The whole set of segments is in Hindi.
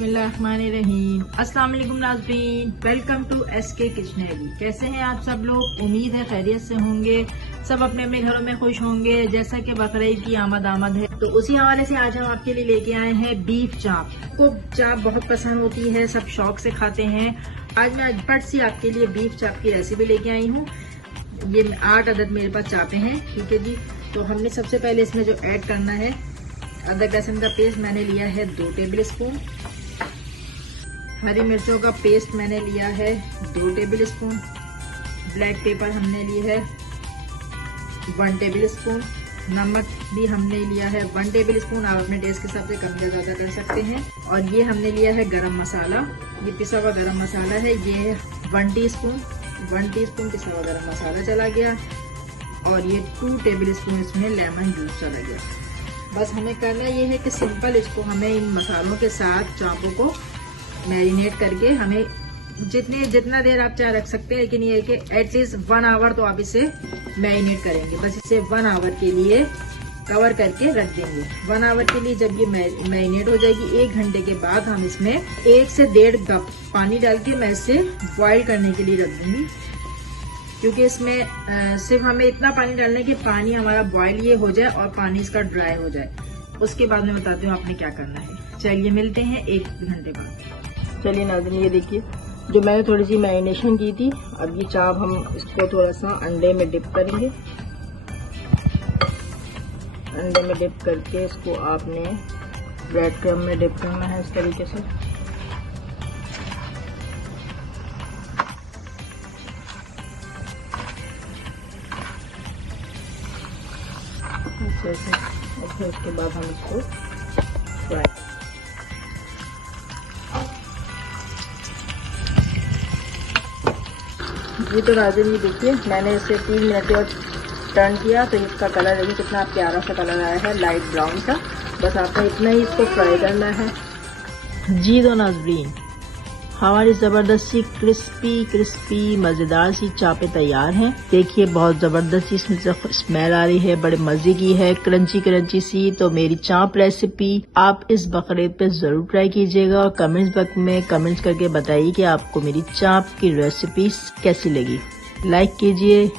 बिस्मिल्लाहिर्रहमानिर्रहीम। अस्सलाम वालेकुम नाज़रीन, वेलकम टू SK किचनरी। कैसे हैं आप सब लोग? उम्मीद है खैरियत से होंगे, सब अपने अपने घरों में खुश होंगे। जैसा कि बकरीद की आमद है, तो उसी हवाले से आज हम आपके लिए लेके आए हैं बीफ चाप। को चाप बहुत पसंद होती है, सब शौक से खाते हैं। आज मैं झटपट सी आपके लिए बीफ चाप की रेसिपी लेके आई हूँ। ये 8 अदद मेरे पास चापे हैं, ठीक है जी। तो हमने सबसे पहले इसमें जो ऐड करना है, अदरक लहसुन का पेस्ट मैंने लिया है 2 टेबल स्पून, हरी मिर्चों का पेस्ट मैंने लिया है 2 टेबल स्पून, ब्लैक पेपर हमने लिया है 1 टेबल स्पून, नमक भी हमने लिया है 1 टेबल स्पून। आप अपने टेस्ट के हिसाब से कम या ज़्यादा कर सकते हैं। और ये हमने लिया है गरम मसाला, ये पिसा हुआ गरम मसाला है, ये है 1 टीस्पून पिसा हुआ गरम मसाला चला गया। और ये 2 टेबल स्पून इसमें लेमन जूस चला गया। बस हमें करना ये है कि सिंपल इसको हमें इन मसालों के साथ चापों को मैरिनेट करके हमें जितना देर आप चाहे रख सकते हैं, लेकिन ये है कि एटलीस्ट 1 आवर तो आप इसे मैरिनेट करेंगे। बस इसे 1 आवर के लिए कवर करके रख देंगे। 1 आवर के लिए जब ये मैरिनेट हो जाएगी, 1 घंटे के बाद हम इसमें 1 से 1.5 कप पानी डाल के मैं इसे बॉईल करने के लिए रख दूंगी। क्योंकि इसमें सिर्फ हमें इतना पानी डालना है कि पानी हमारा बॉईल ये हो जाए और पानी इसका ड्राई हो जाए। उसके बाद मैं बताती हूँ आपने क्या करना है। चलिए मिलते हैं 1 घंटे बाद। चलिए नाज़रीन, ये देखिए जो मैंने थोड़ी सी मैरिनेशन की थी, अब ये चाप हम इसको थोड़ा सा अंडे में डिप करेंगे। अंडे में डिप करके इसको आपने ब्रेड क्रम्ब में डिप करना है इस तरीके से। ऐसे और फिर उसके बाद हम इसको फ्राई। ये तो नाज़रीन, ये देखिए मैंने इसे 3 मिनट और टर्न किया तो इसका कलर देखिए कितना प्यारा सा कलर आया है, लाइट ब्राउन सा। बस आपने इतना ही इसको फ्राई करना है जी। तो नाज़रीन, हमारी जबरदस्त सी क्रिस्पी मजेदार सी चापे तैयार हैं। देखिए बहुत जबरदस्त इसमें से स्मेल आ रही है, बड़े मजे की है, क्रंची सी। तो मेरी चाप रेसिपी आप इस बकरीद पे जरूर ट्राई कीजिएगा और कमेंट्स बॉक्स में कमेंट्स करके बताइए कि आपको मेरी चाप की रेसिपी कैसी लगी। लाइक कीजिए,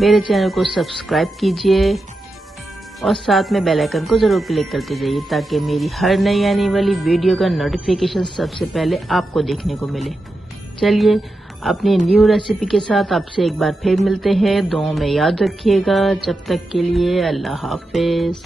मेरे चैनल को सब्सक्राइब कीजिए और साथ में बेल आइकन को जरूर क्लिक करते जाइए ताकि मेरी हर नई आने वाली वीडियो का नोटिफिकेशन सबसे पहले आपको देखने को मिले। चलिए अपनी न्यू रेसिपी के साथ आपसे एक बार फिर मिलते हैं। दुआओं में याद रखिएगा। जब तक के लिए अल्लाह हाफिज।